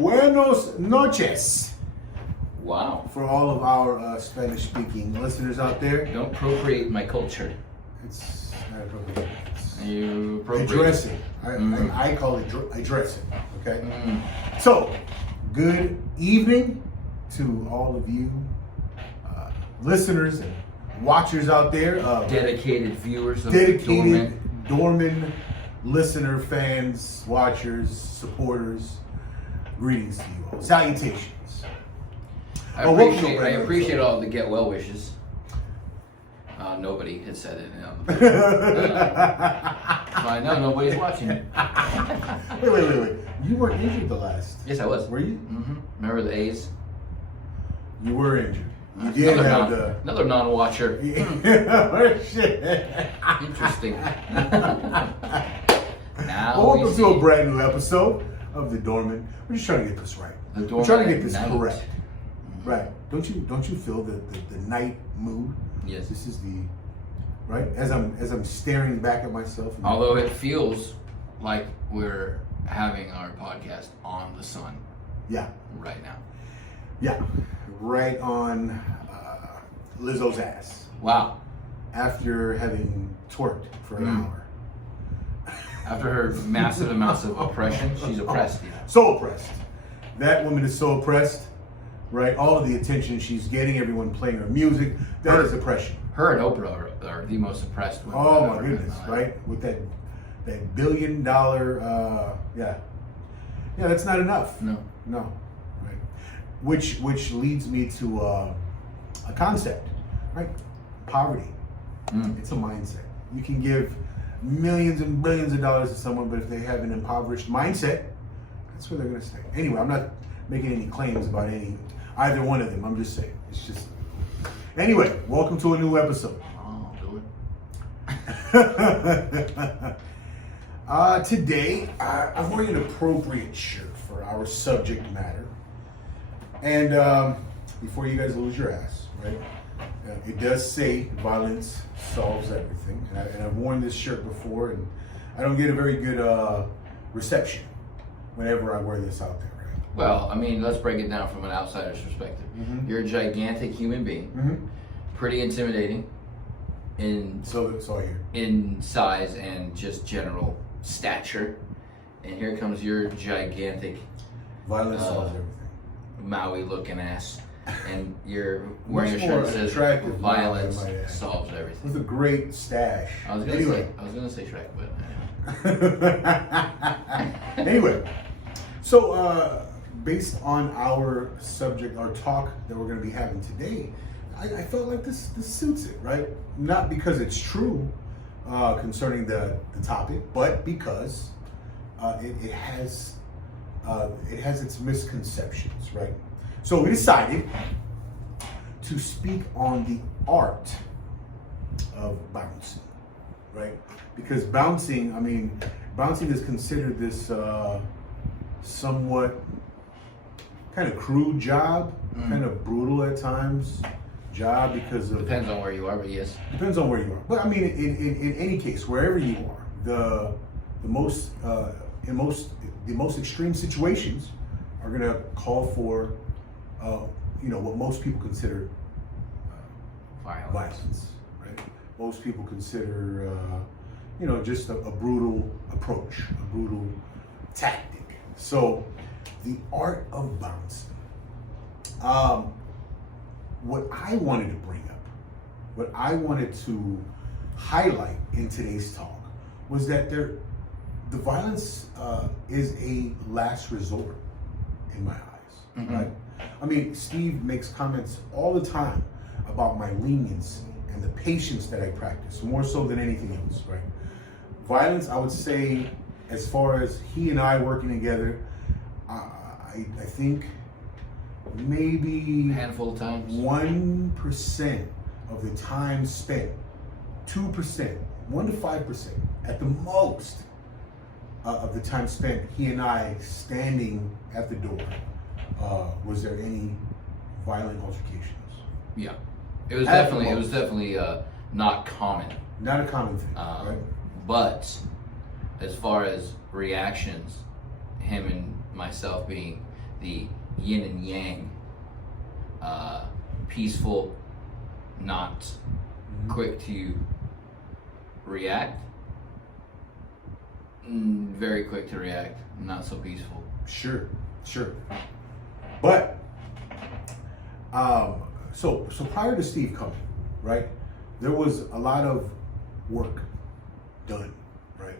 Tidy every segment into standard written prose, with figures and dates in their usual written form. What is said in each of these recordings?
Buenos noches. Wow. For all of our Spanish-speaking listeners out there. Don't appropriate my culture. It's not appropriate. You appropriate. Addressing. I call it addressing. Okay? So, good evening to all of you listeners and watchers out there. Dedicated viewers of Dedicated Dorman listener, fans, watchers, supporters. Greetings to you all. Salutations. I appreciate all the get well wishes. Nobody had said it. I know nobody's watching. Wait. You weren't injured the last. Yes, I was. Were you? Mm-hmm. Remember the A's? You were injured. You did have another non-watcher. Shit. Interesting. Now welcome to a brand new episode of the Dorman. We're just trying to get this right. We're trying to get this correct. Right? Don't you feel the night mood? Yes. This is the right as I'm staring back at myself. Although it feels like we're having our podcast on the sun. Yeah. Right now. Yeah. Right on Lizzo's ass. Wow. After having twerked for an hour. After her massive amounts of oppression, she's oppressed. So oppressed. That woman is so oppressed, right? All of the attention she's getting, everyone playing her music, that is oppression. Her and Oprah are the most oppressed women. Oh my goodness, right? With that $1 billion, yeah, that's not enough. No, right? Which leads me to a concept, right? Poverty. It's a mindset. You can give millions and billions of dollars to someone, but if they have an impoverished mindset, that's where they're going to stay. Anyway, I'm not making any claims about either one of them. I'm just saying. It's just. Anyway, welcome to a new episode. Oh, do it. Today, I'm wearing an appropriate shirt for our subject matter. And before you guys lose your ass, right? It does say violence solves everything. And I've worn this shirt before, and I don't get a very good reception whenever I wear this out there, right? Well, I mean, let's break it down from an outsider's perspective. Mm-hmm. You're a gigantic human being, pretty intimidating in size and just general stature. And here comes your gigantic violence solves everything. Maui-looking ass. And you're wearing a shirt that says violence solves everything. With a great stash. I was gonna say Shrek, but anyway. So based on our subject, our talk that we're gonna be having today, I felt like this suits it, right? Not because it's true concerning the topic, but because it has its misconceptions, right? So we decided to speak on the art of bouncing, right? Because bouncing is considered this somewhat kind of crude job, kind of brutal at times job because of... Depends on where you are, but yes. Depends on where you are. But I mean, in any case, wherever you are, the most extreme situations are going to call for what most people consider violence, right? Most people consider, just a brutal approach, a brutal tactic. So, the art of bouncing. What I wanted to bring up, what I wanted to highlight in today's talk was that the violence is a last resort in my eyes, right? I mean, Steve makes comments all the time about my leniency and the patience that I practice, more so than anything else, right? Violence, I would say, as far as he and I working together, I think maybe a handful of times, 1% of the time spent, 2%, 1 to 5% at the most of the time spent, he and I standing at the door. Was there any violent altercations? Yeah, it was definitely not common. Not a common thing, right? But as far as reactions, him and myself being the yin and yang, peaceful, not quick to react, very quick to react, not so peaceful. Sure. But so prior to Steve coming, right, there was a lot of work done, right?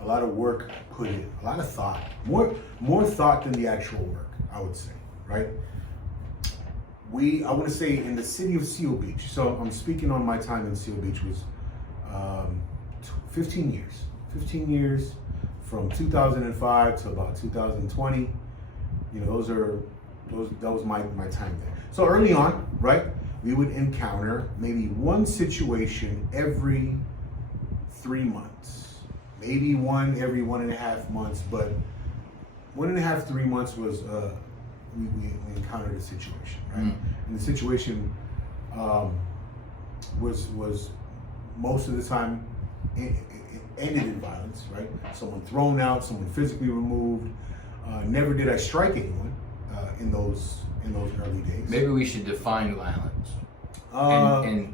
A lot of work put in, a lot of thought, more thought than the actual work, I would say, right? I want to say in the city of Seal Beach, so I'm speaking on my time in Seal Beach was 15 years. 15 years from 2005 to about 2020. You know, that was my time there. So early on, right, we would encounter maybe one situation every 3 months, maybe one every 1.5 months, but 1.5, 3 months was we encountered a situation, right? And the situation was most of the time ended in violence, right? Someone thrown out, someone physically removed. Never did I strike anyone in those early days. Maybe we should define violence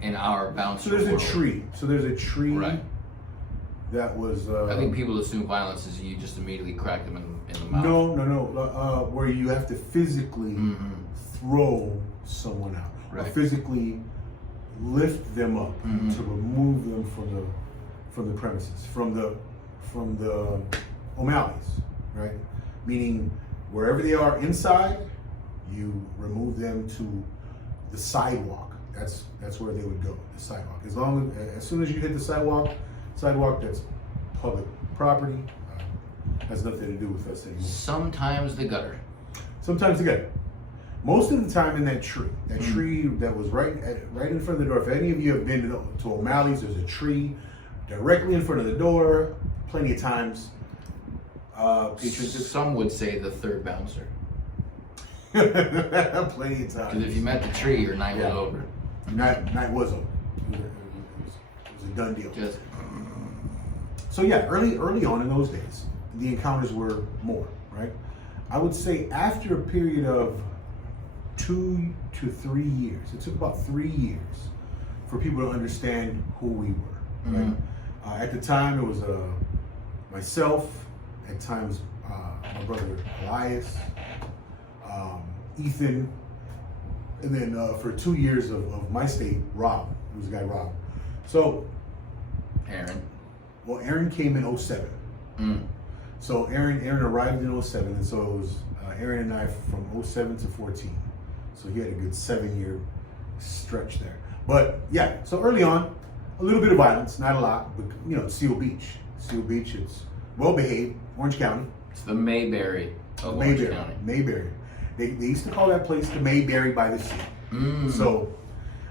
in our bouncer. So there's world. a tree. So there's a tree Right. that was. I think people assume violence is you just immediately crack them in the mouth. No. Where you have to physically throw someone out, or Right. physically lift them up to remove them from the premises, from the O'Malley's, right? Meaning wherever they are inside, you remove them to the sidewalk. That's where they would go, the sidewalk. As soon as you hit the sidewalk that's public property. Has nothing to do with us anymore. Sometimes the gutter. Sometimes the gutter. Most of the time in that tree that was right in front of the door. If any of you have been to O'Malley's, there's a tree directly in front of the door. Plenty of times. Patrons. Some would say the third bouncer. Plenty of times. Because if you met the tree, your night was over. Night was over. It was a done deal. Just So yeah, early on in those days, the encounters were more, right? I would say after a period of 2 to 3 years, it took about 3 years for people to understand who we were, right? At the time, it was myself, at times my brother Elias, Ethan, and then for 2 years of my stay, Rob. It was a guy, Rob. So, Aaron. Well, Aaron came in 07. So Aaron arrived in 07, and so it was Aaron and I from 07 to 14. So he had a good 7-year stretch there. But yeah, so early on, a little bit of violence, not a lot, but you know, Seal Beach. Seal Beach, it's well behaved, Orange County. It's the Mayberry of Orange County. Mayberry. They used to call that place the Mayberry by the sea. So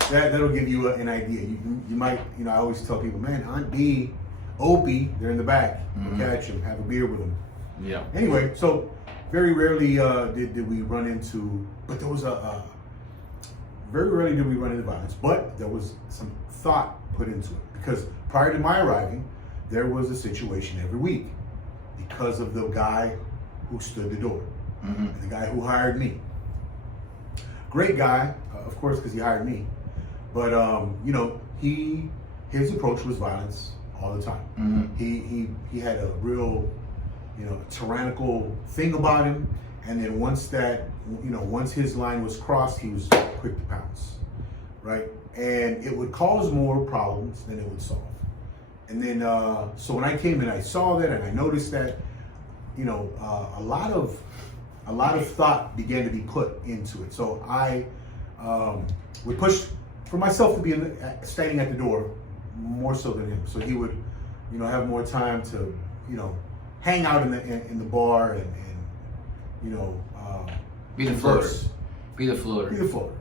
that'll give you an idea. You might, you know, I always tell people, man, Aunt B, Opie, they're in the back. Catch them, have a beer with them. Yeah. Anyway, so very rarely did we run into, but there was very rarely did we run into violence, but there was some thought put into it. Because prior to my arriving, there was a situation every week because of the guy who stood the door, the guy who hired me. Great guy, of course, because he hired me. But you know, his approach was violence all the time. He had a real, you know, tyrannical thing about him, and then once his line was crossed, he was quick to pounce, right? And it would cause more problems than it would solve. And then, so when I came in, I saw that, and I noticed that, you know, a lot of thought began to be put into it. So I would push for myself to be standing at the door more so than him. So he would, you know, have more time to, you know, hang out in the bar and you know, be the floater. Be the floater. Be the floater.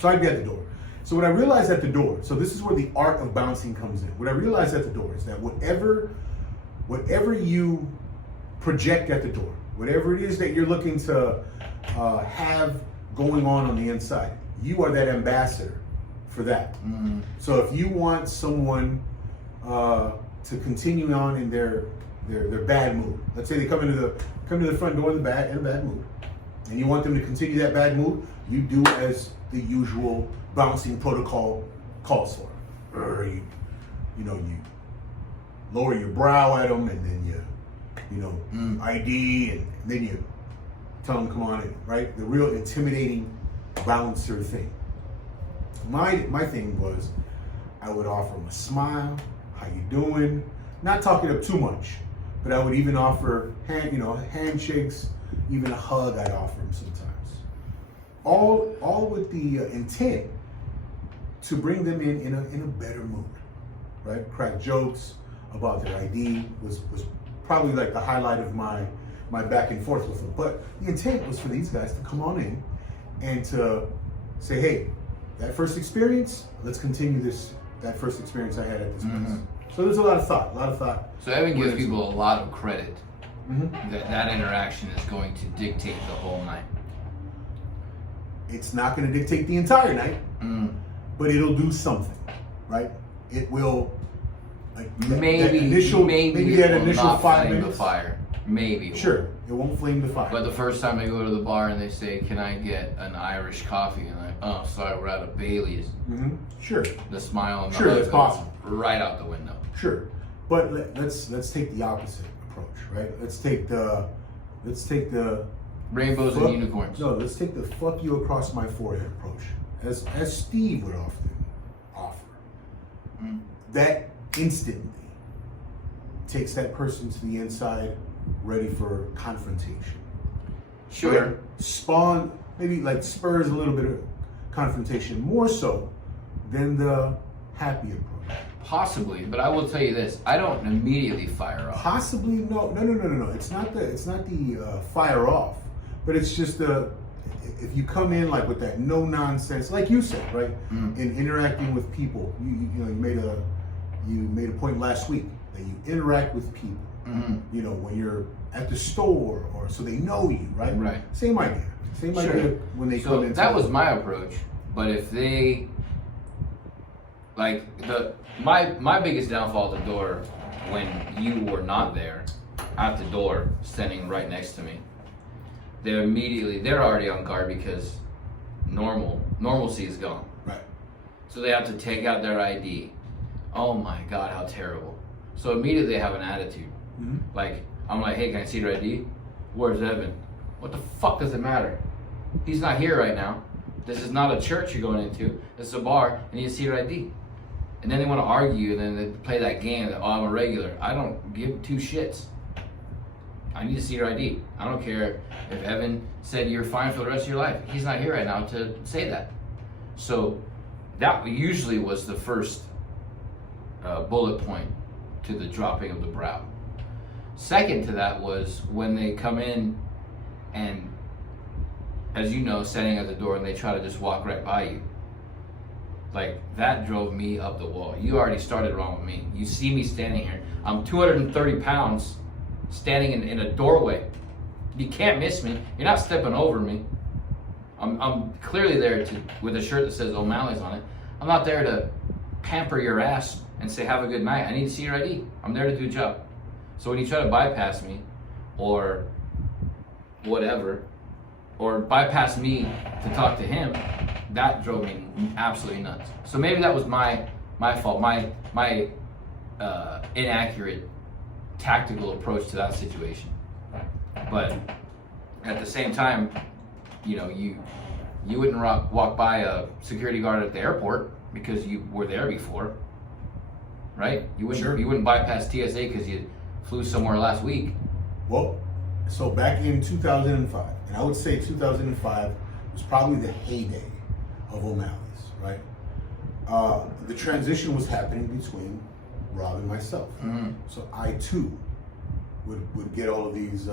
So I'd be at the door. So what I realized at the door, so this is where the art of bouncing comes in. What I realized at the door is that whatever you project at the door, whatever it is that you're looking to have going on the inside, you are that ambassador for that. So if you want someone to continue on in their bad mood, let's say they come into the front door in a bad mood, and you want them to continue that bad mood, you do as the usual bouncing protocol calls for. Or you lower your brow at them, and then you ID, and then you tell them come on in, right? The real intimidating bouncer thing. My thing was, I would offer them a smile, how you doing? Not talking up too much, but I would even offer handshakes, even a hug. I'd offer them sometimes. All with the intent to bring them in a better mood, right? Crack jokes about their ID was probably like the highlight of my back and forth with them. But the intent was for these guys to come on in and to say, hey, that first experience, let's continue that first experience I had at this place. So there's a lot of thought. So Evan gives people a lot of credit that interaction is going to dictate the whole night. It's not going to dictate the entire night, but it'll do something, right? It will. Like maybe that initial 5 minutes. The fire. Maybe. Sure, it won't flame the fire. But the first time they go to the bar and they say, "Can I get an Irish coffee?" and like, "Oh, sorry, we're out of Bailey's." Sure. The smile and the that's possible. Right out the window. Sure, but let's take the opposite approach, right? Let's take the rainbows and unicorns. No, let's take the "fuck you across my forehead" approach, as Steve would often offer. That instantly takes that person to the inside, ready for confrontation. Sure. Right? Spawn, maybe like spurs a little bit of confrontation, more so than the happy approach. Possibly, but I will tell you this: I don't immediately fire off. Possibly, no. It's not the fire off, but it's just if you come in like with that no nonsense, like you said, right? In interacting with people, you made a point last week that you interact with people. When you're at the store, or so they know you, right? Right. Same idea. Same idea when they come in. That was my approach. But if they my biggest downfall at the door, when you were not there at the door, standing right next to me, they're already on guard because normalcy is gone. Right. So they have to take out their ID. Oh my God, how terrible. So immediately they have an attitude. Like, I'm like, hey, can I see your ID? Where's Evan? What the fuck does it matter? He's not here right now. This is not a church you're going into. This is a bar, and you see your ID. And then they want to argue, and then they play that game that, oh, I'm a regular. I don't give two shits. I need to see your ID. I don't care if Evan said you're fine for the rest of your life. He's not here right now to say that. So that usually was the first bullet point to the dropping of the brow. Second to that was when they come in and, as you know, standing at the door, and they try to just walk right by you. Like, that drove me up the wall. You already started wrong with me. You see me standing here. I'm 230 pounds standing in a doorway. You can't miss me. You're not stepping over me. I'm clearly there with a shirt that says O'Malley's on it. I'm not there to pamper your ass and say, have a good night. I need to see your ID. I'm there to do a job. So when you try to bypass me, or whatever, or bypass me to talk to him, that drove me absolutely nuts. So maybe that was my fault, my inaccurate tactical approach to that situation. But at the same time, you wouldn't walk by a security guard at the airport because you were there before, right? You wouldn't bypass TSA because you flew somewhere last week. Well, so back in 2005, and I would say 2005 was probably the heyday of O'Malley's, right? The transition was happening between Rob and myself. So I too would get all of these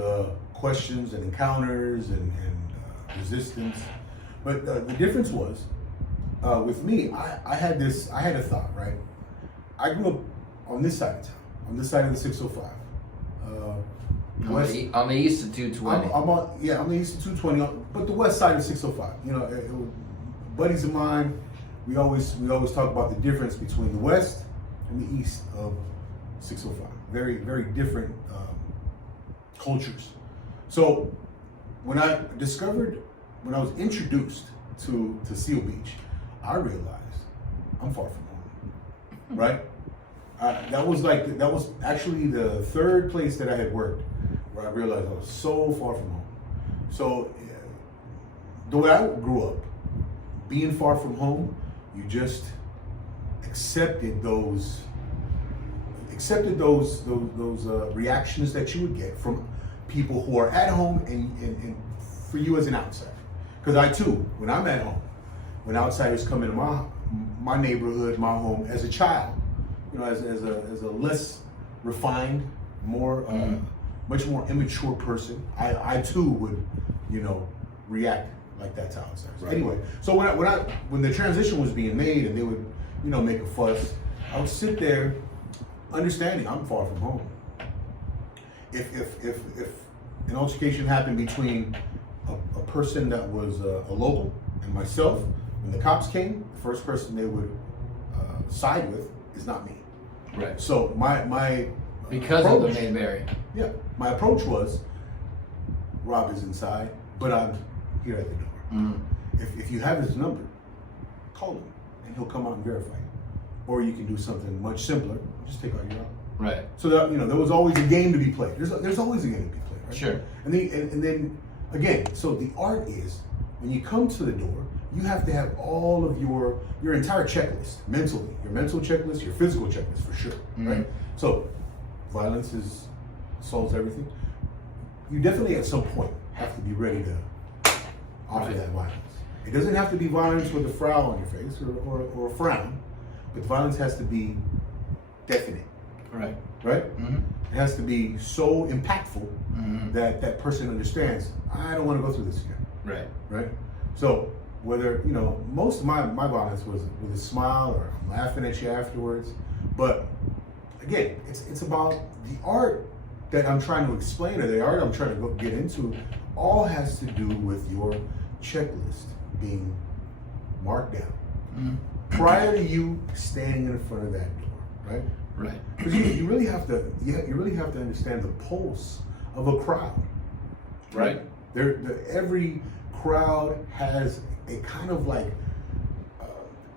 questions and encounters and resistance. But the difference was, with me, I had a thought, right? I grew up on this side of town, on this side of the 605. On the east of 220. I'm on the east of 220, but the west side of 605. Buddies of mine, we always talk about the difference between the west and the east of 605. Very, very different cultures. So when I was introduced to Seal Beach, I realized I'm far from home, right? That was actually the third place that I had worked where I realized I was so far from home. So the way I grew up, being far from home, you just accepted those reactions that you would get from people who are at home and for you as an outsider. Because I too, when I'm at home, when outsiders come into my neighborhood, my home, as a child, as a less refined, much more immature person, I too would, react like that to outsiders. Right. Anyway, so when the transition was being made and they would, make a fuss, I would sit there, understanding I'm far from home. If an altercation happened between a person that was a local and myself, when the cops came, the first person they would side with is not me. Right. So my because approach, of the Mayberry. Yeah, my approach was, Rob is inside, but I'm here at the door. Mm-hmm. If you have his number, call him and he'll come out and verify it. Or you can do something much simpler, just take out your own. Right. So that there was always a game to be played. There's always a game to be played, right? Sure. And then again, so the art is when you come to the door, you have to have all of your entire checklist mentally, your mental checklist, your physical checklist for sure, right? So violence solves everything. You definitely at some point have to be ready to offer that violence. It doesn't have to be violence with a frown on your face or a frown, but the violence has to be definite. Right. Right? Mm-hmm. It has to be so impactful that person understands, I don't want to go through this again. Right. Right? So whether, most of my violence was with a smile or I'm laughing at you afterwards. But again, it's about the art that I'm trying to explain, or the art I'm trying to get into, all has to do with your checklist being marked down prior to you standing in front of that door, right? Right. Because you really have to understand the pulse of a crowd, right? Every crowd has a kind of like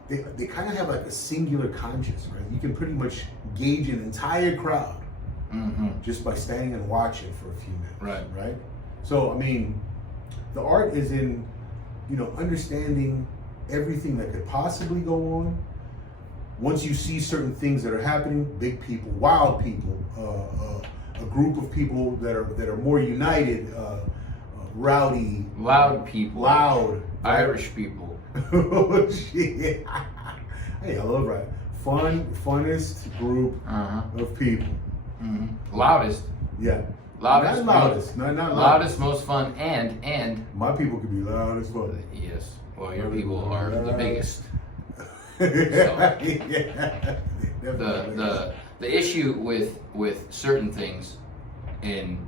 they kind of have like a singular conscience, right? You can pretty much gauge an entire crowd just by standing and watching for a few minutes, right? So I mean, the art is in understanding everything that could possibly go on. Once you see certain things that are happening, big people, wild people, a group of people that are more united, rowdy, loud people, Irish people. Oh shit! Hey, I love that. Funnest group of people. Loudest. Yeah. Loudest. Not loudest. Not loudest, most fun, and my people can be loud as fuck. Yes. Well, your people are the biggest. So, yeah. The issue with certain things in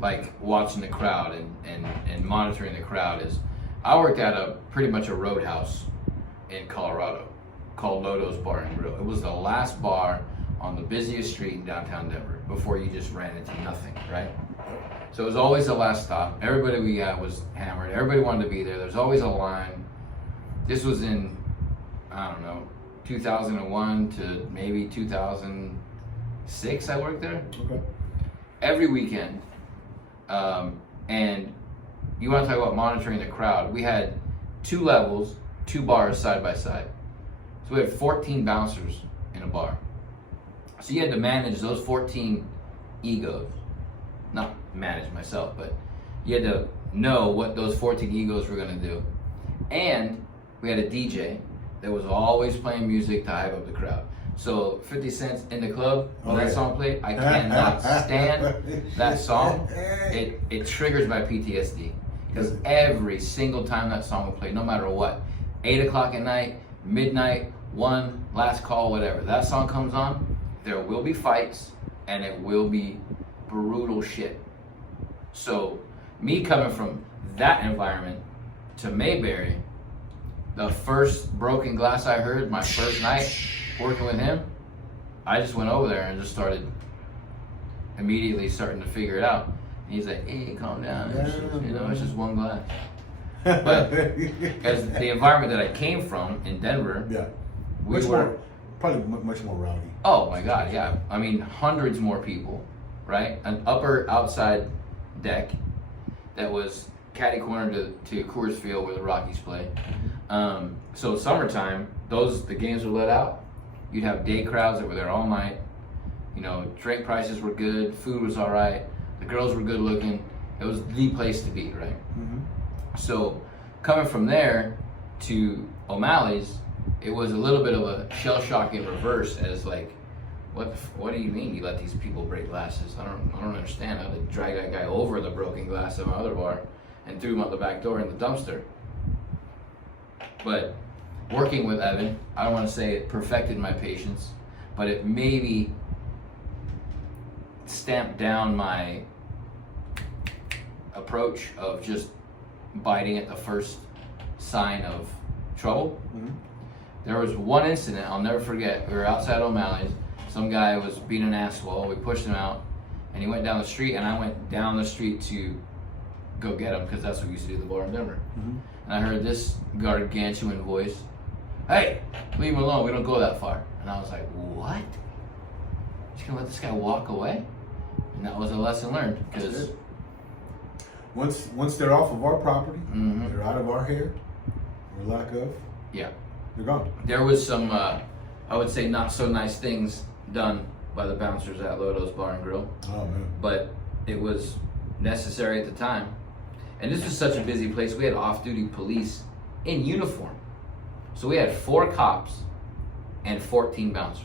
like watching the crowd and monitoring the crowd is, I worked at pretty much a roadhouse in Colorado called Lodo's Bar and Grill. It was the last bar on the busiest street in downtown Denver before you just ran into nothing, right? So it was always the last stop. Everybody we got was hammered. Everybody wanted to be there. There's always a line. This was in, I don't know, 2001 to maybe 2006 I worked there. Okay. Every weekend. And you want to talk about monitoring the crowd. We had 2 levels, 2 bars side by side. So we had 14 bouncers in a bar. So you had to manage those 14 egos. Not manage myself, but you had to know what those 14 egos were going to do. And we had a DJ that was always playing music to hype up the crowd. So 50 Cent's In the Club, when that song played, I cannot stand that song. It triggers my PTSD. Because every single time that song would play, no matter what, 8 o'clock at night, midnight, 1, last call, whatever, that song comes on, there will be fights and it will be brutal shit. So me coming from that environment to Mayberry, the first broken glass I heard, my first night working with him, I just went over there and just started immediately starting to figure it out. And he's like, hey, calm down. Yeah, It's just one glass. But as the environment that I came from in Denver, yeah, we were probably much more rowdy. Oh my God, yeah. I mean, hundreds more people, right? An upper outside deck that was catty corner to Coors Field where the Rockies play. So summertime, the games were let out. You'd have day crowds that were there all night. You know, drink prices were good, food was all right, the girls were good looking. It was the place to be, right? Mm-hmm. So coming from there to O'Malley's, it was a little bit of a shell shock in reverse, as like, what do you mean you let these people break glasses? I don't understand. I had to drag that guy over the broken glass of my other bar and threw him out the back door in the dumpster. But working with Evan, I don't want to say it perfected my patience, but it maybe stamped down my approach of just biting at the first sign of trouble. Mm-hmm. There was one incident I'll never forget. We were outside O'Malley's. Some guy was being an asshole. We pushed him out, and he went down the street, and I went down the street to go get him because that's what we used to do at the bar in Denver. Mm-hmm. And I heard this gargantuan voice, "Hey, leave him alone. We don't go that far." And I was like, "What? Just gonna let this guy walk away?" And that was a lesson learned because once they're off of our property, mm-hmm. they're out of our hair, or lack of. Yeah. They're gone. There was some, I would say, not so nice things done by the bouncers at Lodo's Bar and Grill. Oh man. But it was necessary at the time. And this was such a busy place. We had off-duty police in uniform. So we had 4 cops and 14 bouncers.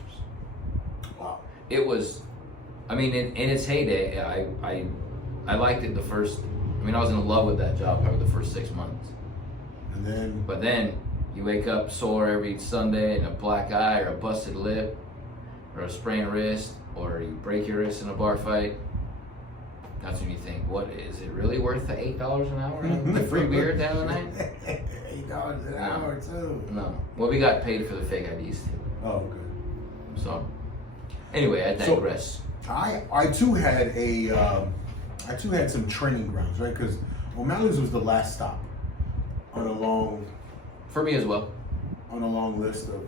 Wow. It was, I mean, in its heyday, I liked it the first, I mean, I was in love with that job probably the first 6 months. And But then you wake up sore every Sunday and a black eye or a busted lip or a sprained wrist or you break your wrist in a bar fight. That's when you think, what, is it really worth the $8 an hour and the free beer at the end of the night? $8 an hour too. No. Well, we got paid for the fake IDs too. Oh, okay. So, anyway, I digress. So, I too had some training grounds, right? Because O'Malley's was the last stop on a long list of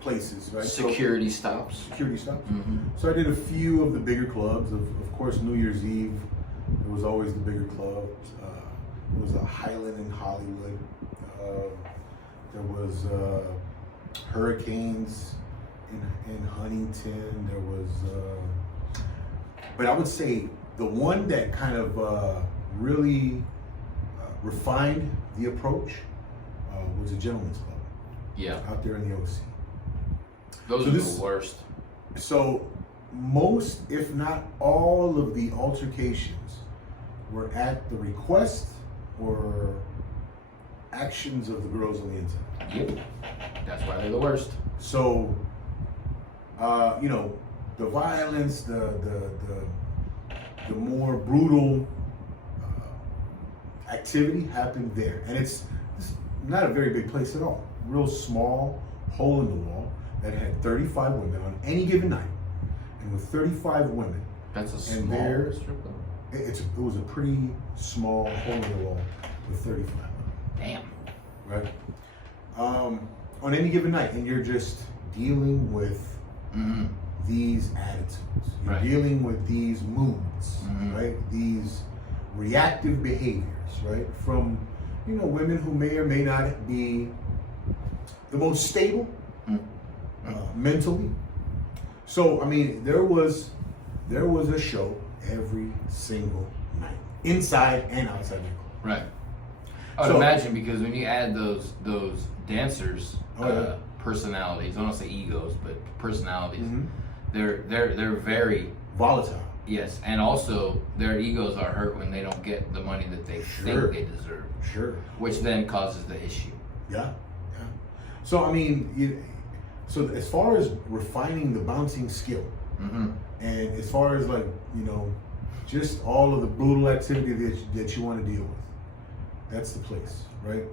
places, right? Security stops. Security stops. Mm-hmm. So I did a few of the bigger clubs. Of course, New Year's Eve, it was always the bigger clubs. There was a Highland in Hollywood. There was Hurricanes in Huntington. There was, but I would say the one that kind of really refined the approach was a gentleman's club. Yeah. Out there in the OC. Those are the worst. So most, if not all, of the altercations were at the request or actions of the girls on the inside. Yep. That's why they're the worst. So, the violence, the more brutal activity happened there, and it's not a very big place at all. Real small hole in the wall that had 35 women on any given night, and with 35 women, that's a and small there, strip club. It was a pretty small hole in the wall with 35 women. Damn. Right. On any given night, and you're just dealing with Mm-hmm. these attitudes. You're Right. dealing with these moods, Mm-hmm. right? These reactive behaviors, right? From, women who may or may not be the most stable mentally. So, I mean, there was a show every single night, inside and outside the club. Right. I would imagine, because when you add those dancers' personalities, I don't want to say egos, but personalities, Mm-hmm. they're very Volatile. yes, and also their egos are hurt when they don't get the money that they think they deserve, Sure. which then causes the issue. Yeah. So, I mean, so as far as refining the bouncing skill, Mm-hmm. and as far as just all of the brutal activity that you want to deal with, that's the place, right?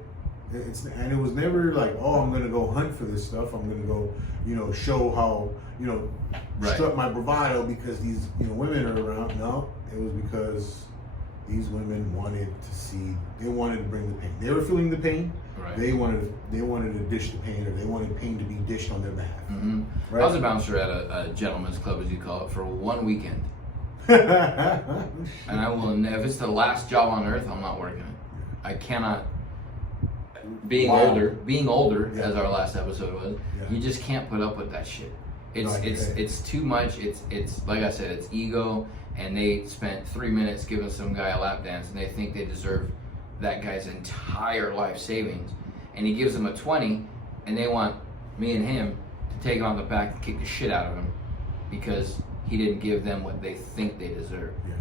And it was never like, oh, I'm gonna go hunt for this stuff. I'm gonna go, show how, strut my bravado because these, women are around. No, it was because these women wanted to bring the pain. They were feeling the pain. Right. They wanted to dish the pain, or they wanted pain to be dished on their behalf. Mm-hmm. Right? I was a bouncer at a gentleman's club, as you call it, for one weekend. And I will, if it's the last job on earth, I'm not working it. I cannot. Being older, as our last episode was, you just can't put up with that shit. It's too much. It's like I said, it's ego, and they spent 3 minutes giving some guy a lap dance, and they think they deserve that guy's entire life savings, and he gives them a 20, and they want me and him to take it on the back and kick the shit out of him because he didn't give them what they think they deserve. Yeah.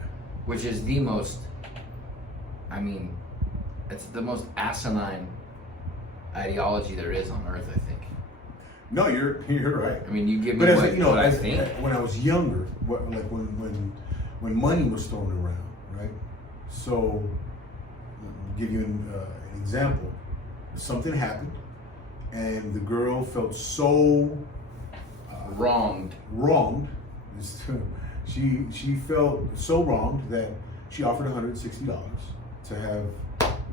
Which is the most, it's the most asinine ideology there is on earth, I think. No, you're right. I mean, you give me what I think. When I was younger, when money was thrown around, right? So, I'll give you an example. Something happened, and the girl felt so wronged. She felt so wronged that she offered $160 to have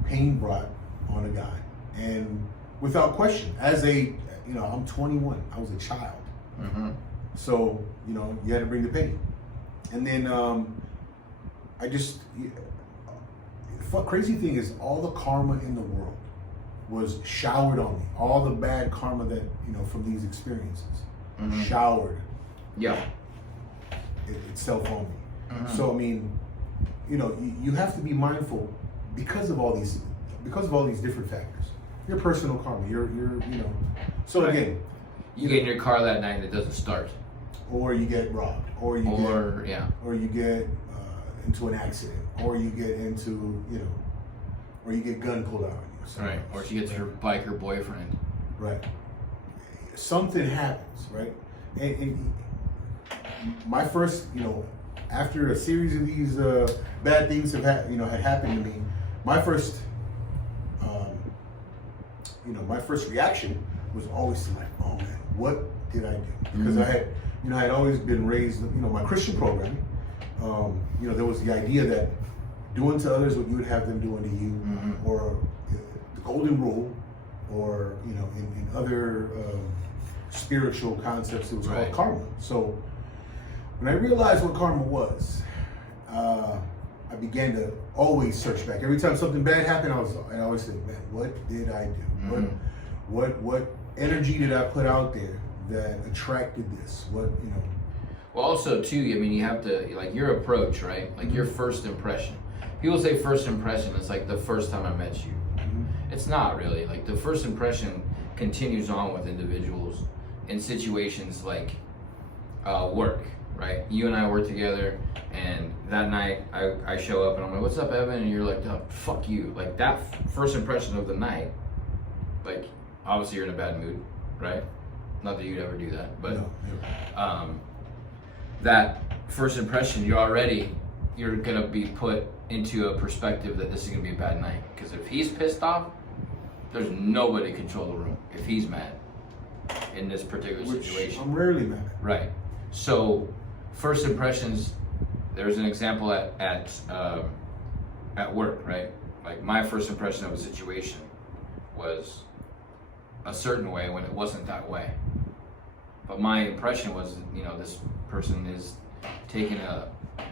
pain brought on a guy, and without question, I'm 21. I was a child. Mm-hmm. So, you had to bring the pain. And then crazy thing is, all the karma in the world was showered on me. All the bad karma that, from these experiences, showered itself on me. Mm-hmm. So, you have to be mindful because of all these different factors. Your personal karma, So again, you get in your car that night and it doesn't start, or you get robbed, or you get into an accident, or you get into or you get gun pulled out on you. Right, or she gets her biker boyfriend. Right. Something happens, right? And my first, after a series of these bad things had happened to me, my first reaction was always to like, oh man, what did I do? Because I had always been raised, my Christian programming. There was the idea that doing to others what you would have them doing to you, or the golden rule, or in other spiritual concepts, it was called karma. So when I realized what karma was, I began to always search back. Every time something bad happened, I always think, man, what did I do? What energy did I put out there that attracted this? Well, also too, you have to, like, your approach, right? Like your first impression. People say first impression, it's like the first time I met you. It's not really. Like, the first impression continues on with individuals in situations like work, right? You and I work together, and that night I show up and I'm like, what's up, Evan? And you're like, oh, fuck you. Like, that first impression of the night, like, obviously you're in a bad mood, right? Not that you'd ever do that, but that first impression, you're gonna be put into a perspective that this is gonna be a bad night. Because if he's pissed off, there's nobody to control the room if he's mad in this particular situation. I'm rarely mad. Right. So, first impressions. There's an example at work, right? Like, my first impression of a situation was a certain way when it wasn't that way. But my impression was, this person is taking a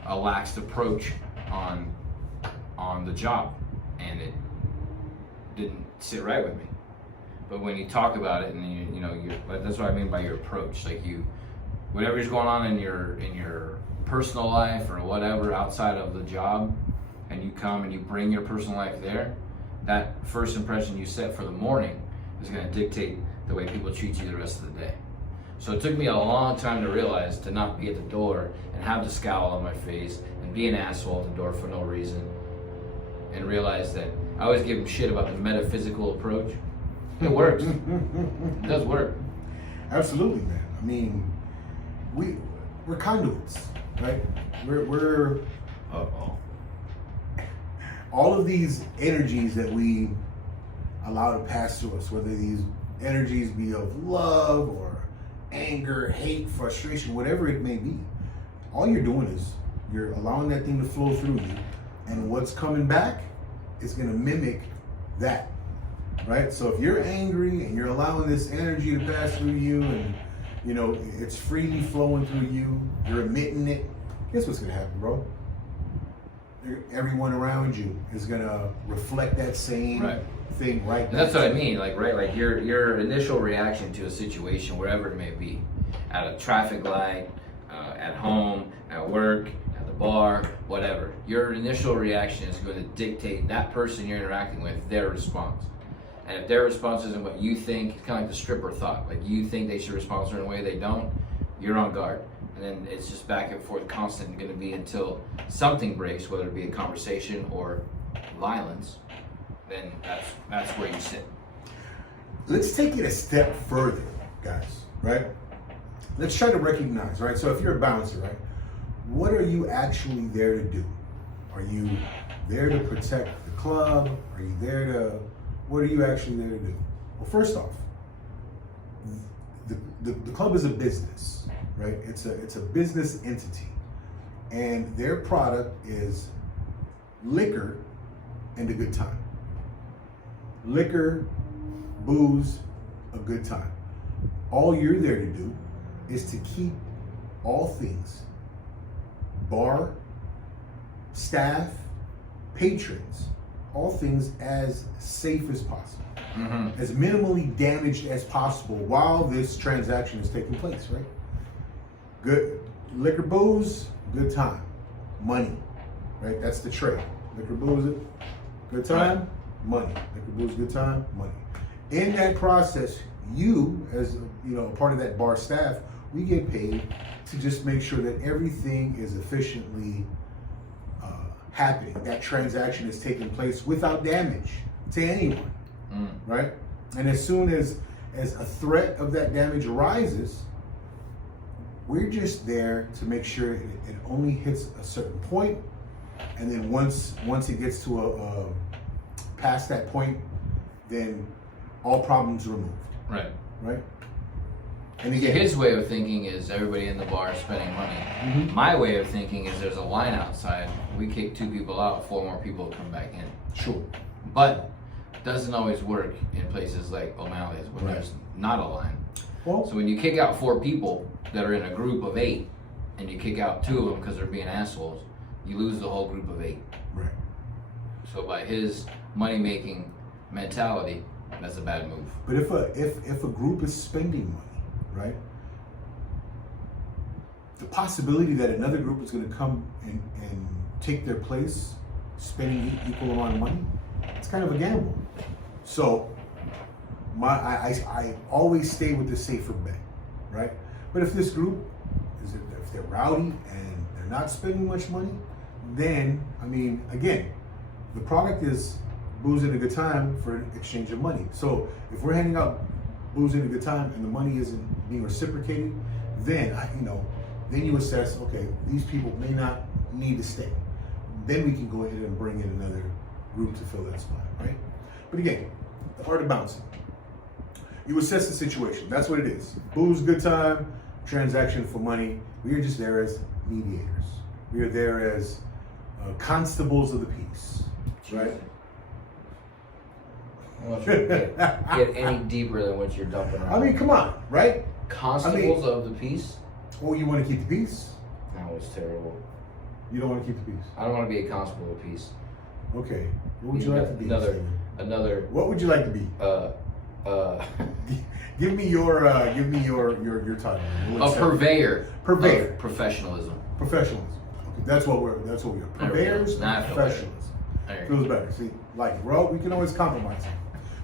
laxed approach on the job, and it didn't sit right with me. But when you talk about it, and that's what I mean by your approach. Like, whatever's going on in your personal life or whatever outside of the job, and you come and you bring your personal life there, that first impression you set for the morning is going to dictate the way people treat you the rest of the day. So it took me a long time to realize to not be at the door and have the scowl on my face and be an asshole at the door for no reason, and realize that I always give them shit about the metaphysical approach. It works. It does work. Absolutely, man. We're conduits, right? We're all of these energies that we allow to pass through us, whether these energies be of love or anger, hate, frustration, whatever it may be. All you're doing is you're allowing that thing to flow through you, and what's coming back is going to mimic that, right? So if you're angry and you're allowing this energy to pass through you, and you know it's freely flowing through you, you're emitting it, guess what's going to happen, bro? Everyone around you is going to reflect that same thing right and that's what I mean, like your initial reaction to a situation, wherever it may be, at a traffic light, at home, at work, at the bar, whatever, your initial reaction is going to dictate that person you're interacting with, their response. And if their response isn't what you think, it's kind of like the stripper thought, like you think they should respond a certain way, they don't, you're on guard. And then it's just back and forth, constant, going to be until something breaks, whether it be a conversation or violence. Then that's where you sit. Let's take it a step further, guys, right? Let's try to recognize, right? So if you're a bouncer, right, what are you actually there to do? Are you there to protect the club? Are you there to, what are you actually there to do? Well, first off, the club is a business, right? It's a business entity, and their product is liquor and a good time. Liquor, booze, a good time. All you're there to do is to keep all things, bar, staff, patrons, all things as safe as possible, as minimally damaged as possible while this transaction is taking place, right? Good liquor, booze, good time, money, right? That's the trade. Liquor, booze, good time, money. Liquor, booze, good time, money. In that process, you, as a part of that bar staff, we get paid to just make sure that everything is efficiently happening. That transaction is taking place without damage to anyone, right? And as soon as a threat of that damage arises, we're just there to make sure it only hits a certain point, and then once it gets to a past that point, then all problems removed. Right. And again, his way of thinking is everybody in the bar is spending money. My way of thinking is there's a line outside. We kick 2 people out, 4 more people come back in. Sure. But it doesn't always work in places like O'Malley's when there's not a line. Well, so when you kick out 4 people that are in a group of 8, and you kick out 2 of them because they're being assholes, you lose the whole group of 8. Right. So by his money-making mentality, that's a bad move. But if a group is spending money, right, the possibility that another group is going to come and take their place, spending equal amount of money, it's kind of a gamble. So I always stay with the safer bet, right? But if this group if they're rowdy and they're not spending much money, then I mean, again, the product is booze and a good time for exchange of money. So if we're handing out booze and a good time and the money isn't being reciprocated, then then you assess, okay, these people may not need to stay. Then we can go ahead and bring in another group to fill that spot, right? But again, the art of bouncing. You assess the situation. That's what it is. Booze, good time, transaction for money. We are just there as mediators. We are there as constables of the peace, right? I want you to get any deeper than what you're dumping on. I mean, come on, right? Constables of the peace? Well, you want to keep the peace? That was terrible. You don't want to keep the peace? I don't want to be a constable of peace. Okay. What would you like to be? Another. What would you like to be? Give me your title. A purveyor. Purveyor. Of professionalism. Professionalism. Okay, that's what we are. Purveyors of professionalism. Feels better. See, like, bro, we can always compromise.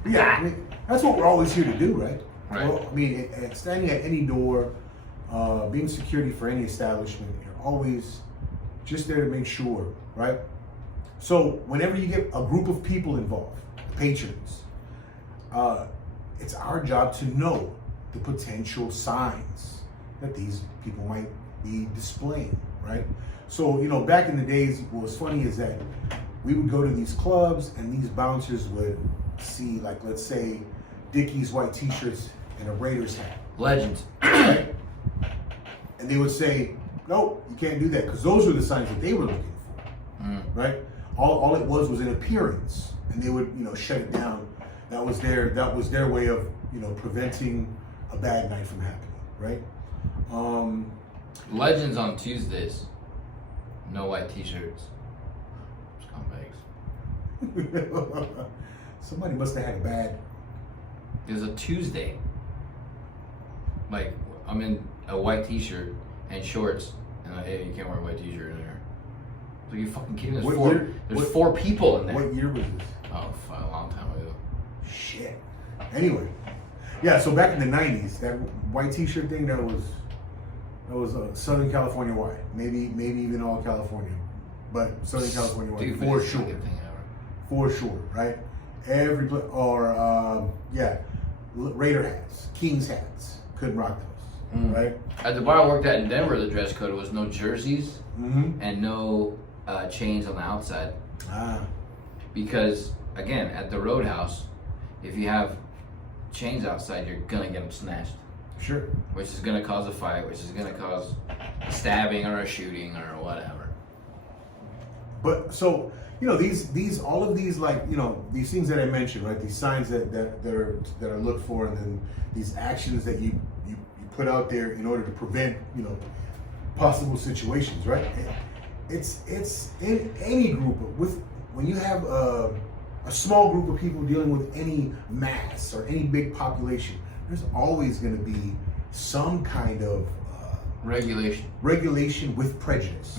But yeah, I mean, that's what we're always here to do, right? Well, I mean, standing at any door, being security for any establishment, you're always just there to make sure, right? So whenever you get a group of people involved, patrons, it's our job to know the potential signs that these people might be displaying, right? So, back in the days, what was funny is that we would go to these clubs and these bouncers would see, like, let's say, Dickies white T-shirts and a Raiders hat. Legends. Right? And they would say, nope, you can't do that, because those were the signs that they were looking for, right? All it was an appearance, and they would, shut it down. That was their way of, preventing a bad night from happening, right? Legends on Tuesdays. No white T-shirts. Scumbags. Somebody must have had a bad. It was a Tuesday. Like, I'm in a white T-shirt and shorts, and like, hey, you can't wear a white T-shirt in there. So you fucking kidding? There's four people in there. What year was this? Oh, a long time ago. Shit. Anyway, yeah. So back in the '90s, that white T-shirt thing, that was Southern California white, maybe even all California, but Southern California white. Dude, for sure. For sure, right? Raider hats, Kings hats, couldn't rock those, right? At the bar I worked at in Denver, the dress code was no jerseys and no chains on the outside. Because, again, at the Roadhouse, if you have chains outside, you're gonna get them snatched. Sure. Which is gonna cause a fight, which is gonna cause a stabbing or a shooting or whatever. But so, these all of these, like, these things that I mentioned, right? These signs that are looked for, and then these actions that you put out there in order to prevent, possible situations, right? It's in any group when you have a small group of people dealing with any mass or any big population, there's always going to be some kind of regulation with prejudice.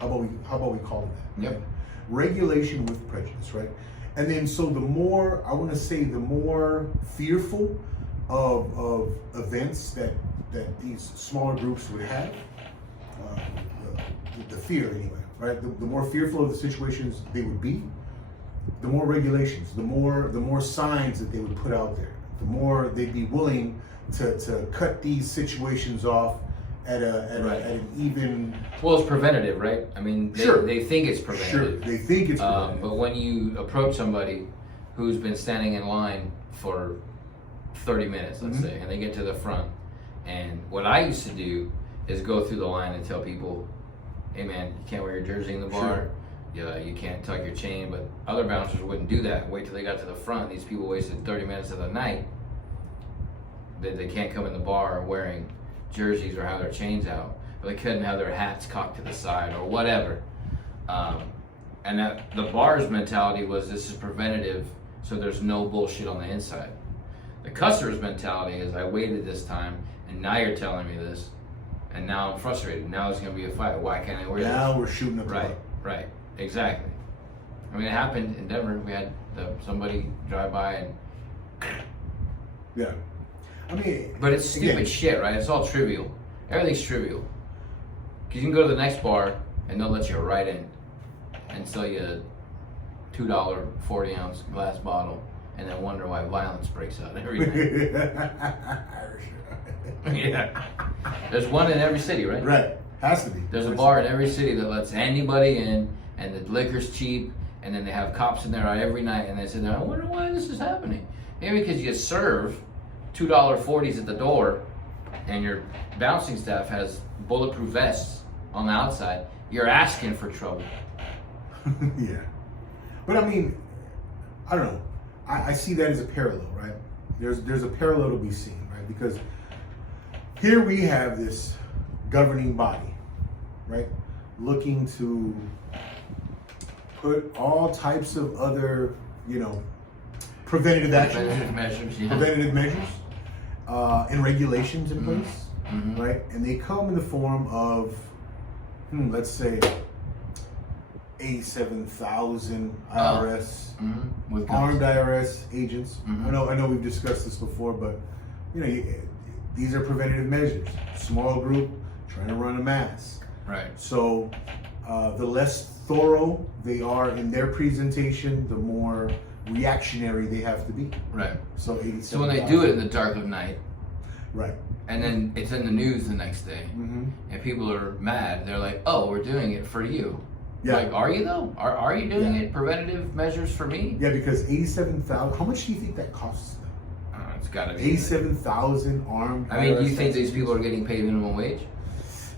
How about we call it that? Yep. Right? Regulation with prejudice, right? And then so the more fearful of events that these smaller groups would have, the fear anyway, right? The more fearful of the situations they would be, the more regulations, the more signs that they would put out there, the more they'd be willing to cut these situations off at an even. Well, it's preventative, right? I mean, they think it's preventative. Sure, they think it's preventative. But when you approach somebody who's been standing in line for 30 minutes, let's say, and they get to the front, and what I used to do is go through the line and tell people, hey man, you can't wear your jersey in the bar. Sure. You can't tuck your chain, but other bouncers wouldn't do that. Wait till they got to the front. These people wasted 30 minutes of the night. They can't come in the bar wearing jerseys or have their chains out, or they couldn't have their hats cocked to the side or whatever. And that the bar's mentality was, this is preventative, so there's no bullshit on the inside. The customer's mentality is, I waited this time, and now you're telling me this, and now I'm frustrated. Now it's going to be a fight. Why can't I wear this? Now we're shooting up. Right, exactly. I mean, it happened in Denver. We had somebody drive by and. Yeah. I mean, but it's stupid shit, right? It's all trivial. Everything's trivial. Because you can go to the next bar and they'll let you right in and sell you a $2 40-ounce glass bottle, and then wonder why violence breaks out every night. Yeah. There's one in every city, right? Right. Has to be. There's a bar in every city that lets anybody in, and the liquor's cheap, and then they have cops in there every night, and they sit there, I wonder why this is happening. Maybe because you serve $2 40s at the door, and your bouncing staff has bulletproof vests on the outside. You're asking for trouble. Yeah. But I mean, I don't know. I see that as a parallel, right? There's a parallel to be seen, right? Because here we have this governing body, right? Looking to put all types of other, preventative actions, preventative measures, and regulations in place, right? And they come in the form of, let's say, 87,000 IRS, armed IRS agents. I know we've discussed this before, but these are preventative measures. Small group trying to run a mass. Right. So the less thorough they are in their presentation, the more reactionary they have to be. Right. So 87. So when they do it in the dark of night, right, and then it's in the news the next day, and people are mad, they're like, "Oh, we're doing it for you." Yeah. Like, are you though? Are you doing it? Preventative measures for me? Yeah, because 87,000. How much do you think that costs them? It's got to be 87,000 armed. I mean, do you think these people are getting paid minimum wage?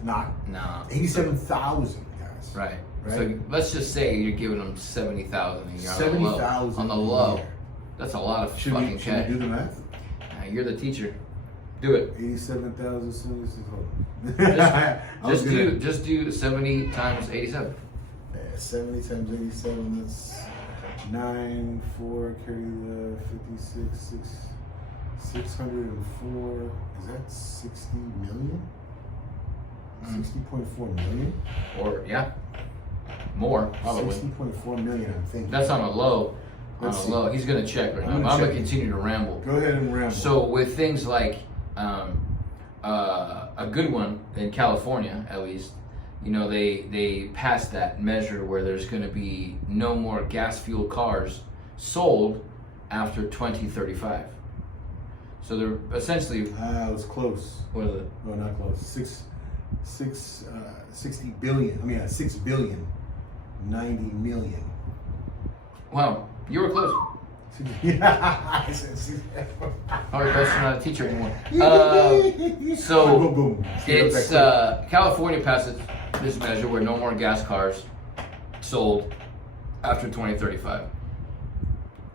Not. No. 87,000 guys. Right. Right. So let's just say you're giving them 70,000 a year. 70,000 on the low. That's a lot of fucking cash. Should we do the math? You're the teacher. Do it. 87,000. Just do 70 times 87. 70 times 87. That's 9, 4. Carry the 56. 604. Is that 60 million? 60.4 million? Or yeah, more probably. 60.4 million. I'm thinking. That's on a low. Let's see. Low. He's gonna check right now. I'm gonna continue to ramble. Go ahead and ramble. So with things like a good one in California, at least, you know, they passed that measure where there's going to be no more gas fuel cars sold after 2035. So they're essentially. It was close. What is it? No, not close. 60 billion. I mean, 6 billion. 90 million. Wow, you were close. Yeah, I said 6. Probably best you're not a teacher anymore. So boom, boom. it's California passed this measure where no more gas cars sold after 2035,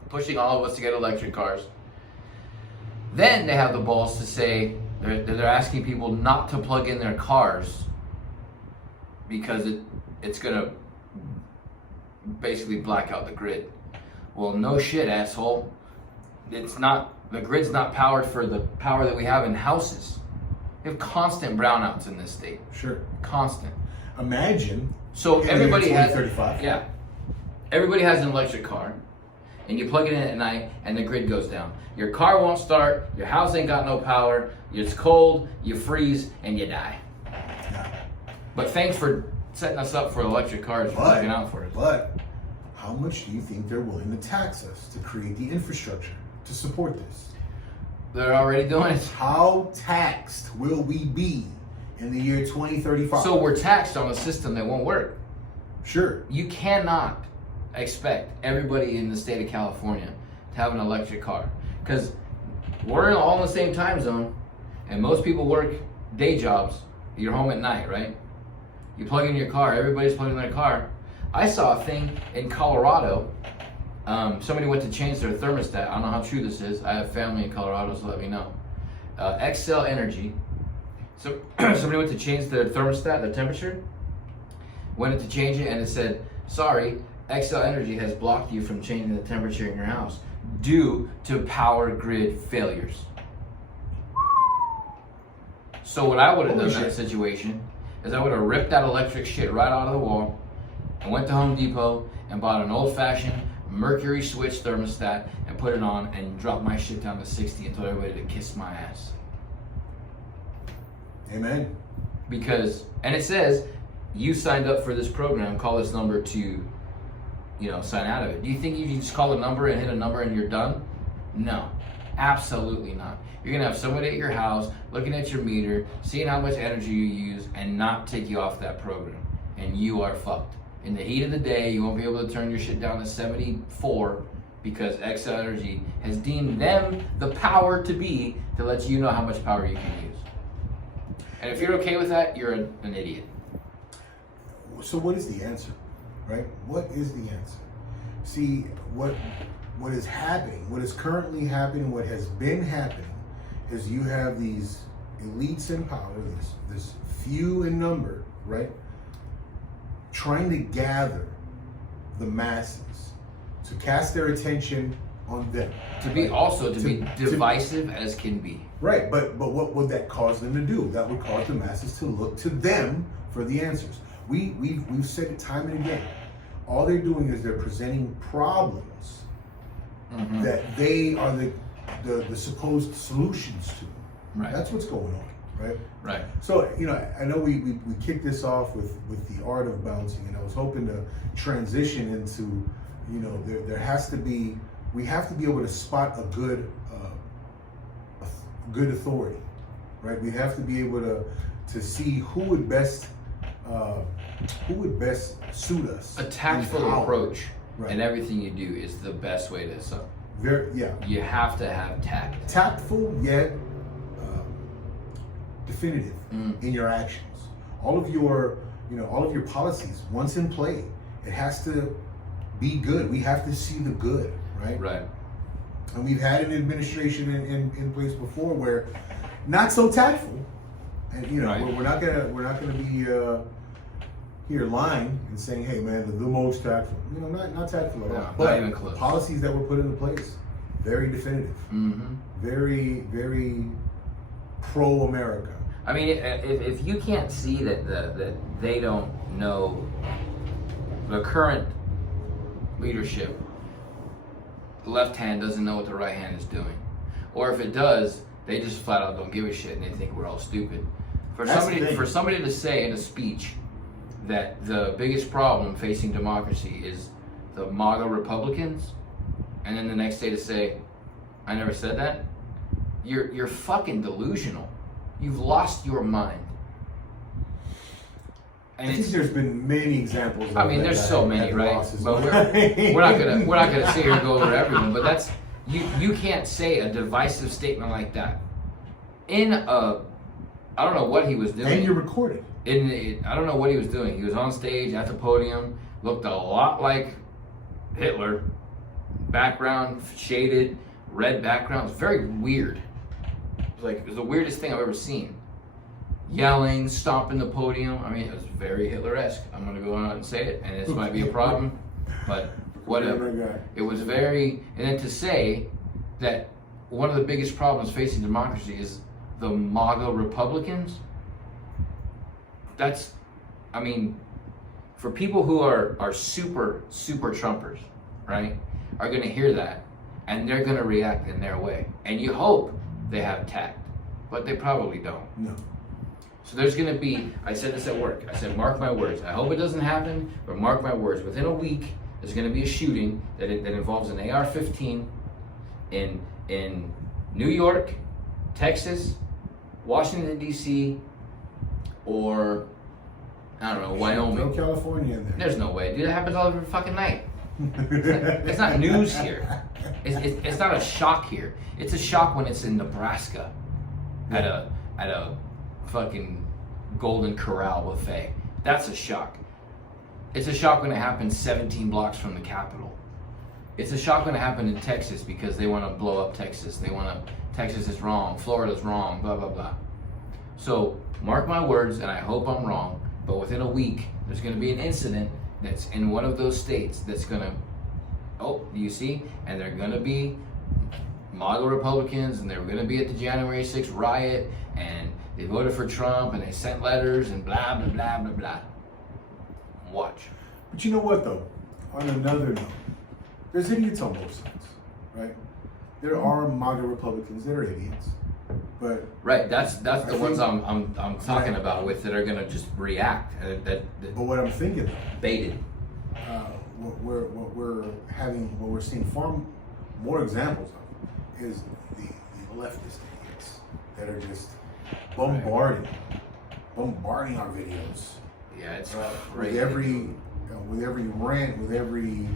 pushing all of us to get electric cars. Then they have the balls to say they're asking people not to plug in their cars because it's gonna basically black out the grid. Well, no shit, asshole. It's not, the grid's not powered for the power that we have in houses. We have constant brownouts in this state. Sure. Constant. Imagine. So everybody has, 35. yeah. Everybody has an electric car, and you plug it in at night, and the grid goes down. Your car won't start, your house ain't got no power, it's cold, you freeze, and you die. Yeah. But thanks for setting us up for electric cars, for looking out for us. But how much do you think they're willing to tax us to create the infrastructure to support this? They're already doing it. How taxed will we be in the year 2035? So we're taxed on a system that won't work. Sure. You cannot expect everybody in the state of California to have an electric car, because we're all in the same time zone, and most people work day jobs. You're home at night, right? You plug in your car, everybody's plugging in their car. I saw a thing in Colorado. Somebody went to change their thermostat. I don't know how true this is. I have family in Colorado, so let me know. Xcel Energy. So somebody went to change their thermostat, their temperature. Went to change it, and it said, "Sorry, Xcel Energy has blocked you from changing the temperature in your house due to power grid failures." So what I would have done in that situation is I would have ripped that electric shit right out of the wall and went to Home Depot and bought an old-fashioned mercury switch thermostat and put it on and dropped my shit down to 60 and told everybody to kiss my ass. Amen. Because, and it says, you signed up for this program, call this number to, sign out of it. Do you think you can just call a number and hit a number and you're done? No, absolutely not. You're gonna have somebody at your house looking at your meter, seeing how much energy you use, and not take you off that program. And you are fucked. In the heat of the day, you won't be able to turn your shit down to 74 because Xcel Energy has deemed them the power to be to let you know how much power you can use. And if you're okay with that, you're an idiot. So what is the answer, right? What is the answer? See, what is happening, what is currently happening, what has been happening, is you have these elites in power, this few in number, right? Trying to gather the masses to cast their attention on them. To be divisive as can be. Right, but what would that cause them to do? That would cause the masses to look to them for the answers. We've said it time and again. All they're doing is they're presenting problems that they are the supposed solutions to. Right. That's what's going on, right? Right. So, I know we kicked this off with the art of bouncing, and I was hoping to transition into, there has to be, we have to be able to spot a good authority, right? We have to be able to see who would best who would best suit us. A tactful and how. approach Right. in everything you do is the best way to. So Yeah. you have to have tact. Tactful yet definitive in your actions. All of your policies, once in play, it has to be good. We have to see the good, right? Right. And we've had an administration in place before where not so tactful, and Right. we're not gonna be here lying and saying, hey man, the most tactful. Not tactful at all. No, But not even close. policies that were put into place, very definitive, very very pro America. I mean, if you can't see that they don't know the current leadership, the left hand doesn't know what the right hand is doing, or if it does, they just flat out don't give a shit and they think we're all stupid. For somebody to say in a speech that the biggest problem facing democracy is the MAGA Republicans, and then the next day to say, "I never said that," you're fucking delusional. You've lost your mind. And I think there's been many examples. I mean, there's so many, right? But we're not gonna sit here and go over everyone. But that's you can't say a divisive statement like that in a. I don't know what he was doing. And you're recorded. I don't know what he was doing. He was on stage at the podium, looked a lot like Hitler. Background shaded, red background. It was very weird. It was the weirdest thing I've ever seen. Yelling, stomping the podium. I mean, it was very Hitler-esque. I'm going to go out and say it, and this might be a problem, but whatever. It was very, and then to say that one of the biggest problems facing democracy is the MAGA Republicans, that's, I mean, for people who are super Trumpers, right, are going to hear that, and they're going to react in their way. And you hope they have tact, but they probably don't. No. So there's going to be, I said this at work, I said, mark my words. I hope it doesn't happen, but mark my words. Within a week, there's going to be a shooting that involves an AR-15 in New York, Texas, Washington, D.C., or, I don't know, Wyoming. No California in there. There's no way. Dude, that happens all every fucking night. It's not news here. It's not a shock here. It's a shock when it's in Nebraska at a fucking Golden Corral buffet. That's a shock. It's a shock when it happens 17 blocks from the Capitol. It's a shock when it happened in Texas because they want to blow up Texas. Texas is wrong. Florida's wrong. Blah, blah, blah. So mark my words, and I hope I'm wrong, but within a week, there's going to be an incident that's in one of those states that's going to, you see? And they're going to be MAGA Republicans, and they're going to be at the January 6th riot, and they voted for Trump, and they sent letters, and blah, blah, blah, blah, blah. Watch. But you know what, though? On another note, there's idiots on both sides, right? There are MAGA Republicans that are idiots, but right, that's the ones I'm talking about with that are gonna just react. But what I'm thinking, baited. What we're seeing far more examples of is the leftist idiots that are just bombarding our videos. Yeah, it's with every rant, with every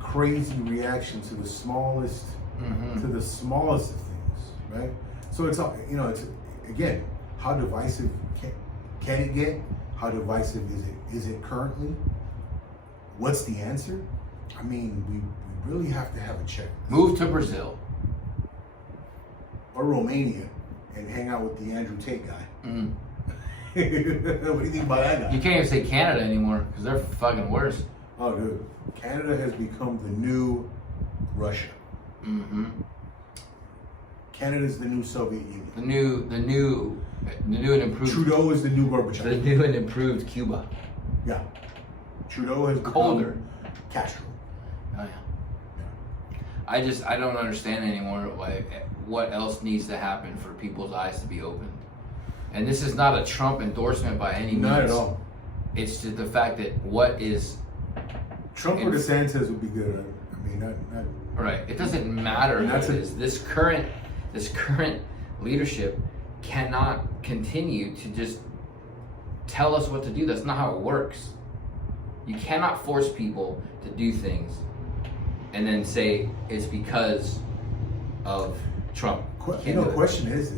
crazy reaction to the smallest of things, right? So it's again, how divisive can it get? How divisive is it currently? What's the answer? I mean, we really have to have a check. Move to Brazil or Romania and hang out with the Andrew Tate guy. Mm. What do you think about that guy? You can't even say Canada anymore because they're fucking worse. Oh, dude, Canada has become the new Russia. Mm-hmm. Canada's the new Soviet Union. The new and improved. Trudeau is the new Gorbachev. The new and improved Cuba. Yeah. Trudeau has colder. become Castro. Oh yeah. I don't understand anymore what else needs to happen for people's eyes to be opened. And this is not a Trump endorsement by any means. Not at all. It's just the fact that what is Trump or DeSantis would be good. I mean, not right. It doesn't matter what it is. This current leadership cannot continue to just tell us what to do. That's not how it works. You cannot force people to do things and then say it's because of Trump. The question is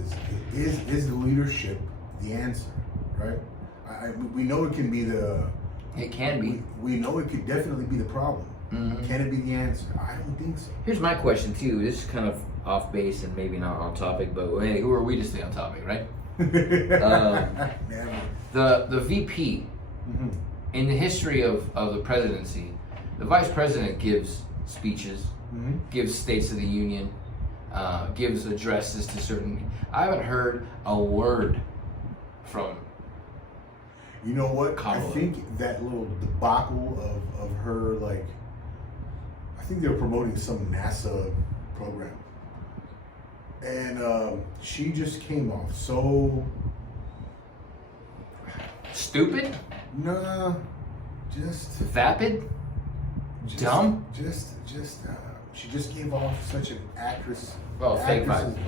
the leadership the answer, right? We know it can be It can be. We know it could definitely be the problem. Mm-hmm. Can it be the answer? I don't think so. Here's my question too. This is kind of off base and maybe not on topic, but hey, who are we to stay on topic, right? The VP, mm-hmm. in the history of the presidency, the vice president gives speeches, mm-hmm. gives States of the Union, gives addresses to certain. I haven't heard a word from. You know what? Kamala. I think that little debacle of her, like, I think they were promoting some NASA program. And she just came off so... Stupid? Nah, just... Vapid? Dumb? She just gave off such an actress... Well, fake vibe.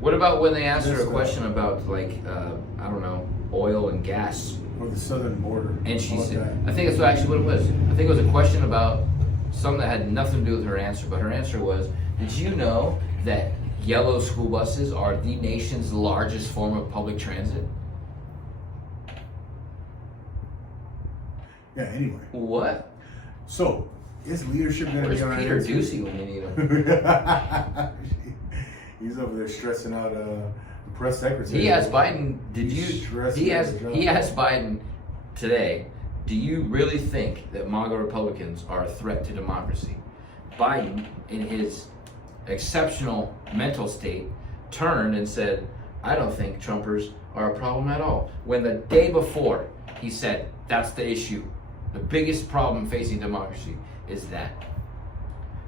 What about when they asked her a question about, like, I don't know, oil and gas? Or the southern border. And she said, I think that's actually what it was. I think it was a question about something that had nothing to do with her answer, but her answer was, did you know that yellow school buses are the nation's largest form of public transit? Yeah, anyway. What? So, is leadership going to be on our Peter Ducey when you need him? He's over there stressing out the press secretary. He asked Biden, he asked Biden today, do you really think that MAGA Republicans are a threat to democracy? Biden, in his exceptional mental state, turned and said, I don't think Trumpers are a problem at all. When the day before, he said, that's the issue. The biggest problem facing democracy is that.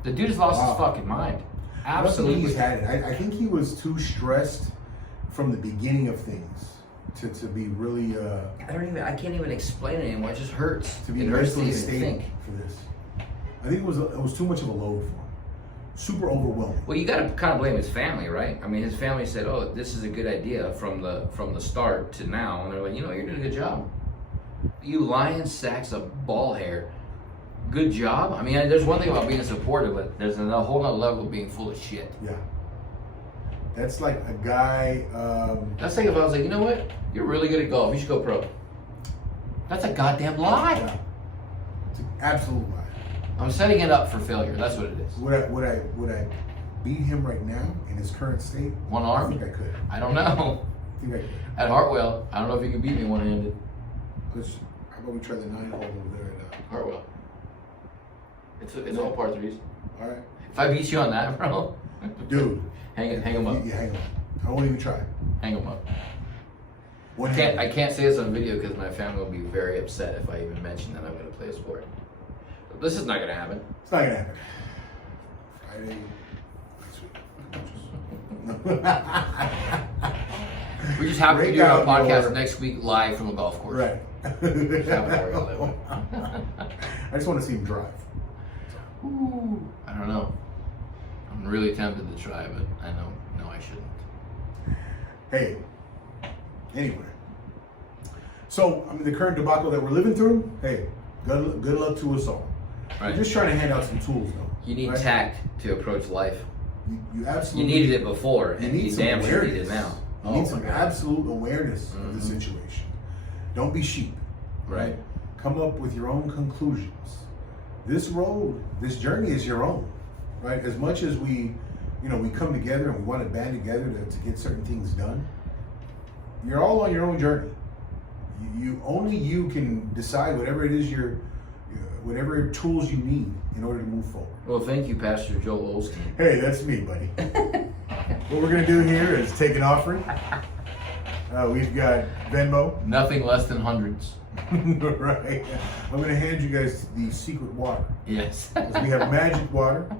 The dude has lost his fucking mind. Absolutely. He's had it. I think he was too stressed from the beginning of things to be really... I can't even explain it anymore. It just hurts. To be mentally stable for this. I think it was too much of a load for him. Super overwhelming. Well, you got to kind of blame his family, right? I mean, his family said, "Oh, this is a good idea from the start to now," and they're like, "You know, you're doing a good job. You lion sacks of ball hair. Good job." I mean, there's one thing about being supportive, but there's a whole other level of being full of shit. Yeah. That's like a guy. That's like if I was like, you know what? You're really good at golf. You should go pro. That's a goddamn lie. Yeah. It's an absolute lie. I'm setting it up for failure. That's what it is. Would I beat him right now in his current state? One arm? I think I could. I don't know. I think I could. At Hartwell, I don't know if you can beat me one-handed. How about we try the 9-hole over there at Hartwell. It's all par threes. All right. If I beat you on that, bro. Dude. Hang him up. Yeah, hang him up. I won't even try. Hang him up. I can't say this on video because my family will be very upset if I even mention that I'm going to play a sport. This is not going to happen. It's not going to happen. We just happen to be doing our podcast next week live from a golf course. Right. I just want to see him drive. Ooh, I don't know. I'm really tempted to try, but I know I shouldn't. Hey, anyway. So, I mean, the current debacle that we're living through, hey, good luck to us all. Right. We're just trying to hand out some tools, though. You need tact to approach life. You absolutely. You needed it before, and you damn sure need it now. You need some absolute awareness of the situation. Don't be sheep, right? Come up with your own conclusions. This road, this journey is your own, right? As much as we come together and we want to band together to get certain things done, you're all on your own journey. Only you can decide whatever it is whatever tools you need in order to move forward. Well, thank you, Pastor Joel Olstein. Hey, that's me, buddy. What we're going to do here is take an offering. We've got Venmo. Nothing less than hundreds. Right. I'm going to hand you guys the secret water. Yes. We have magic water.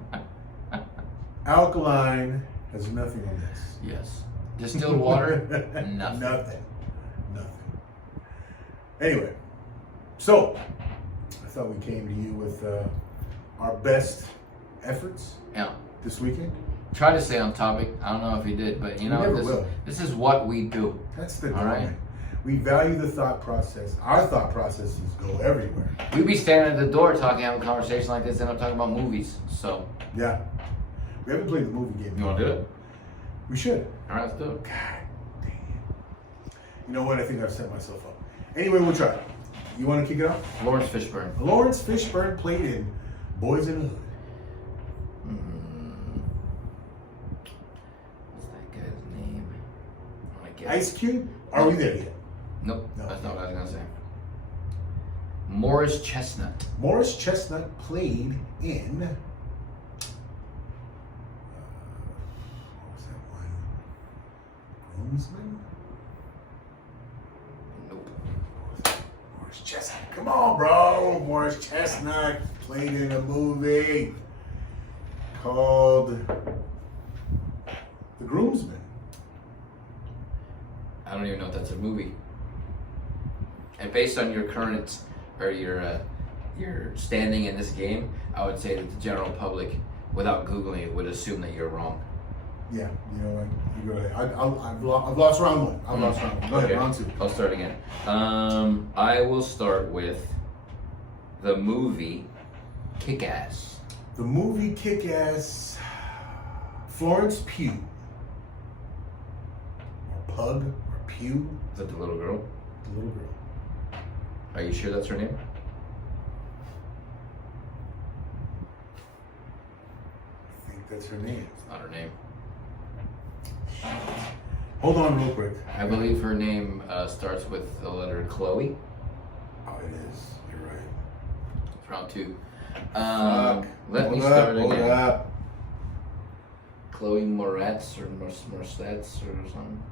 Alkaline has nothing on this. Yes. Distilled water, nothing. Nothing. Anyway, so I thought we came to you with our best efforts this weekend. Try to stay on topic. I don't know if you did, but this is what we do. That's the all right. We value the thought process. Our thought processes go everywhere. We'd be standing at the door talking, having a conversation like this, and I'm talking about movies. So Yeah. We haven't played the movie game. you want to do it? We should. All right, let's do it. God damn. You know what? I think I've set myself up. Anyway, we'll try. You want to kick it off? Lawrence Fishburne. Lawrence Fishburne played in Boys in the Hood. What's that guy's name? Oh my God. Ice Cube? Are we there yet? Nope, No. that's not what I was gonna say. Morris Chestnut. Morris Chestnut played in. What was that one? Groomsman? Nope. Morris Chestnut. Come on, bro. Morris Chestnut played in a movie called The Groomsman. I don't even know if that's a movie. And based on your current or your standing in this game, I would say that the general public, without googling it, would assume that you're wrong. Yeah, you know what? You go ahead. I've lost round one. I've lost round one. Go ahead, round two. I'll start again. I will start with the movie Kick-Ass. The movie Kick-Ass. Florence Pugh. Or Pug. Or Pugh. Is that the little girl? The little girl. Are you sure that's her name? I think that's her name. It's not her name. Hold on real quick. I believe her name starts with the letter Chloe. Oh, it is. You're right. It's round two. Fuck. Let me Hold start up, hold again. up. Chloe Moretz or Moretz or something.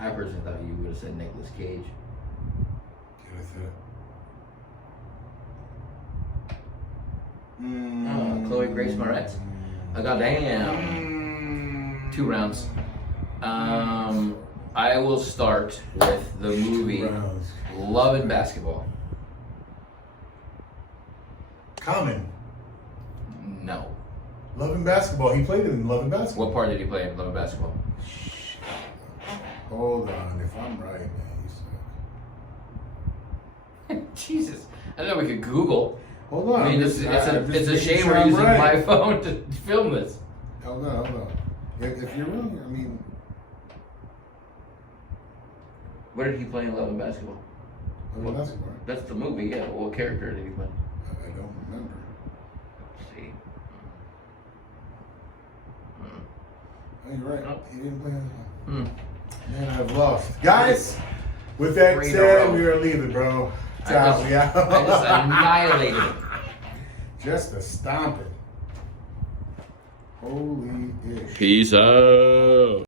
I personally thought you would have said Nicolas Cage. Get with it. Chloe Grace Moretz. Goddamn. 2 rounds. I will start with the movie Rounds. Love and Basketball. Common. No. Love and Basketball. He played it in Love and Basketball. What part did he play in Love and Basketball? Hold on. If I'm right, man, you suck. Jesus. I know we could Google. Hold on. I mean, it's a shame we're using my phone to film this. Hold on. If you're wrong, I mean. Where did he play in Love and Basketball? Love and Basketball. That's the movie, yeah. What character did he play? I don't remember. Let's see. Oh, you're right. Oh. He didn't play that one. Hmm. Man, I've lost. Guys, with that 3 in a said, row. we are leaving, bro. I just annihilated him. Just a stomping. Holy ish. Peace out.